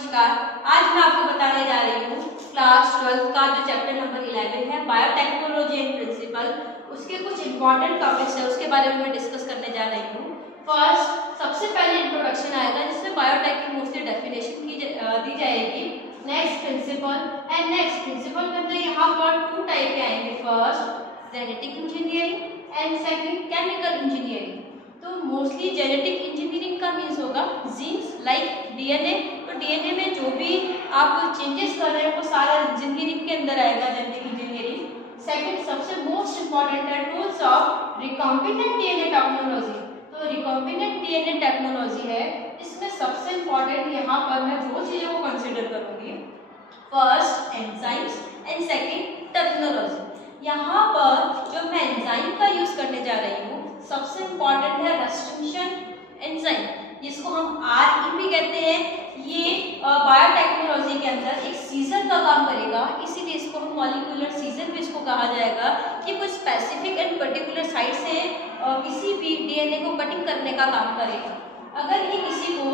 नमस्कार, आज मैं आपको बताने जा रही हूँ क्लास 12 का जो चैप्टर नंबर 11 है बायोटेक्नोलॉजी एंड प्रिंसिपल, उसके कुछ इंपॉर्टेंट टॉपिक्स है उसके बारे में मैं डिस्कस करने जा रही हूँ। फर्स्ट सबसे पहले इंट्रोडक्शन आएगा जिसमें बायोटेक की मोस्टली डेफिनेशन दी जाएगी। Next principle and next principle के अंदर यहाँ पर 2 टाइप के आएंगे। First genetic engineering and second chemical engineering. तो मोस्टली जेनेटिक इंजीनियरिंग का मीन्स होगा जीन्स लाइक डीएनए। तो डीएनए में जो भी आप चेंजेस कर रहे हैं वो सारा इंजीनियरिंग के अंदर आएगा, जेनेटिक इंजीनियरिंग। सेकंड सबसे मोस्ट इंपॉर्टेंट है tools of recombinant DNA technology. तो रिकॉम्बिनेंट डीएनए टेक्नोलॉजी है, इसमें सबसे इंपॉर्टेंट यहाँ पर मैं 2 चीजों को कंसिडर करूंगी। First enzymes and second technology. यहाँ पर जो मैं एंजाइम का यूज करने जा रही हूँ सबसे इंपॉर्टेंट है रेस्ट्रिक्शन एंजाइम, जिसको हम आरईपी कहते हैं। ये बायोटेक्नोलॉजी के अंदर एक सीजर का काम करेगा, इसीलिए इसको हम मॉलिक्यूलर सीजर भी इसको कहा जाएगा कि कुछ स्पेसिफिक एंड पर्टिकुलर साइट से किसी भी डीएनए को कटिंग करने का काम करेगा। अगर ये किसी को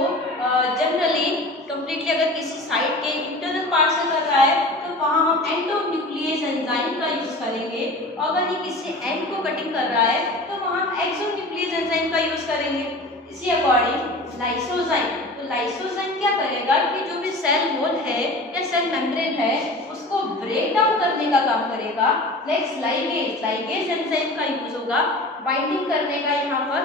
जनरली कंप्लीटली अगर किसी साइट के इंटरनल पार्ट से कर रहा है तो वहाँ हम एंडोन्यूक्लियस एंजाइम का यूज करेंगे, और अगर ये किसी एंड को कटिंग कर रहा है तो वहाँ हम एक्सोन्यूक्लियस एंजाइम का यूज करेंगे। इसी अकॉर्डिंग लाइसोजाइम, तो लाइसोजाइम क्या करेगा कि जो भी सेल वॉल है या सेल मेम्ब्रेन है उसको ब्रेक डाउन करने का काम करेगा। नेक्स्ट लाइगेज, लाइगेज एंजाइम का यूज होगा, बाइंडिंग करने का यहाँ पर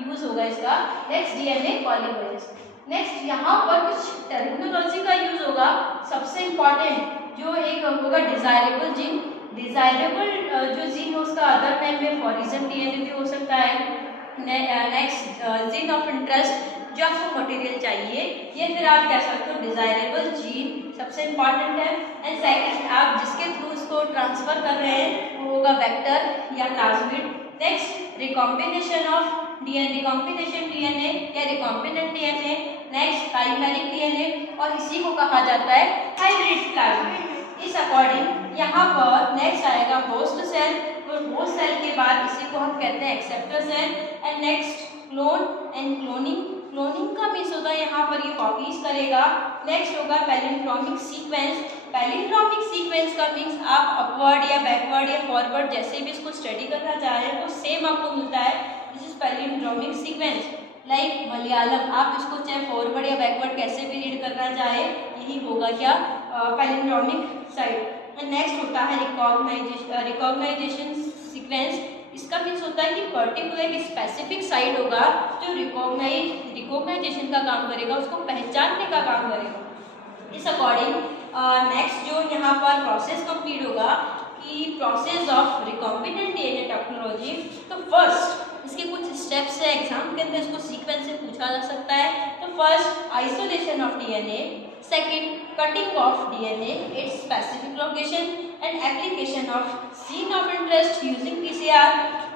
यूज होगा इसका। Next DNA polymerase. नेक्स्ट यहाँ पर कुछ टर्मिनोलॉजी का यूज होगा। सबसे इंपॉर्टेंट जो एक होगा डिजायरेबल जीन। डिजायरेबल जो जीन है उसका अदर नेम में फॉरिजन डीएनए भी हो सकता है। नेक्स्ट जीन ऑफ इंटरेस्ट, जो आपको मटेरियल चाहिए, ये फिर आप कह सकते हो डिजायरेबल जीन सबसे इंपॉर्टेंट है। एंड सेकंड आप जिसके थ्रू इसको ट्रांसफर कर रहे हैं वो होगा वेक्टर या plasmid. Next recombination of DNA, recombination DNA या recombinant DNA. Next primary DNA, और इसी को कहा जाता है हाइब्रिड प्लाज्मिड। इस अकॉर्डिंग यहाँ पर नेक्स्ट आएगा होस्ट सेल, और होस्ट सेल के बाद इसी को हम कहते हैं acceptor cell. And next clone and cloning. Cloning का मीन्स होता है यहाँ पर ये कॉपीज करेगा। नेक्स्ट होगा पैलिंड्रोमिक सीक्वेंस। पैलिंड्रोमिक सीक्वेंस का मीन्स आप अपवर्ड या बैकवर्ड या फॉरवर्ड जैसे भी इसको स्टडी करना चाह रहे हैं वो सेम आपको मिलता है। This is palindromic sequence. Like Malayalam, आप इसको चाहे फॉरवर्ड या बैकवर्ड कैसे भी रीड करना चाहे, यही होगा क्या पैलिंड्रोमिक साइड। नेक्स्ट होता है रिकॉग्नाइजेशन सीक्वेंस। इसका मीन्स होता है कि पर्टिकुलर एक स्पेसिफिक साइट होगा जो रिकॉग्नाइजेशन का काम करेगा, उसको पहचानने का काम करेगा। इस अकॉर्डिंग नेक्स्ट जो यहाँ पर प्रोसेस कंप्लीट होगा कि process of recombinant DNA technology. तो फर्स्ट इसके कुछ स्टेप्स है, एग्जाम के अंदर इसको सीक्वेंस से पूछा जा सकता है। तो first isolation of DNA, second cutting of DNA, it's specific location and application of gene of interest using PCR,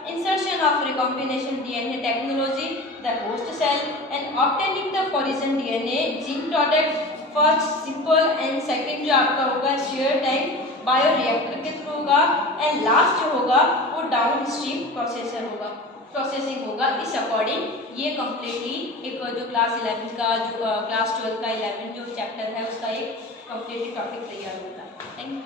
insertion of recombination DNA technology, the host cell and obtaining the foreign DNA gene product। First simple and second जो आपका होगा share time bioreactor के through होगा। And last जो होगा वो down stream processing होगा। इस अकॉर्डिंग ये कम्प्लीटली एक जो क्लास 11 का जो क्लास 12 का 11 जो चैप्टर है उसका एक कम्प्लीटली टॉपिक तैयार होता है। Thank you.